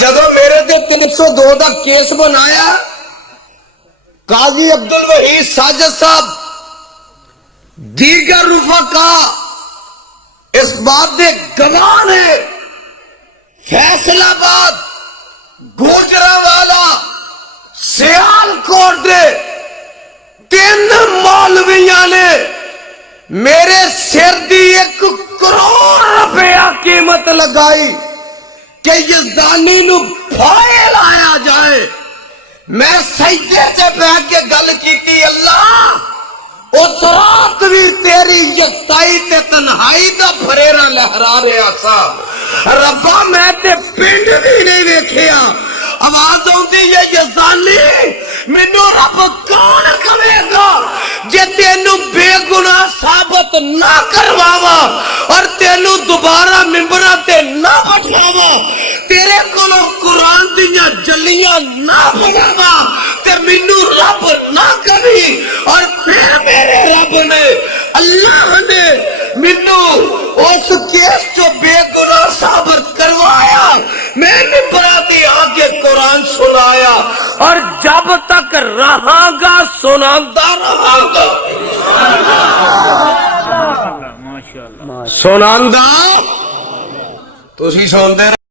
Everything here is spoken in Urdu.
جدو میرے تے 302 دا کیس بنایا قاضی عبدالوحید ساجد صاحب دیگر رفقا اس بات دے گواہ نے، فیصل آباد، گوجرانوالا، سیالکوٹ دے 3 مولویاں نے میرے سر دی 1 کروڑ روپیہ قیمت لگائی کہ یزدانی نو پھائے لایا جائے۔ میں سجدے سے بیٹھ کے گل کیتی، اللہ اس رات بھی تیری یکتائی تے تنہائی دا پھریرا لہرا رہا سا، ربا میں تے پنڈ بھی نہیں ویکھیا۔ آواز آتی ہے یزدانی مینو رب کون کہے گا جے تینو بے گناہ ثابت نہ کرواوا اور تینو دوبارہ ممبرہ تے نہ بٹھواوا، تیرے کولو قرآن دیاں جلیاں نہ بناوا تے مینو رب نہ کبھی۔ اور پھر میرے رب نے، اللہ نے مینو اس کیس جو بے گناہ ثابت کروایا، میں ممبرہ تے آگے قرآن سنایا اور جب تک رہاں گا سناندا رہاں گا، سناندا تسی سنتے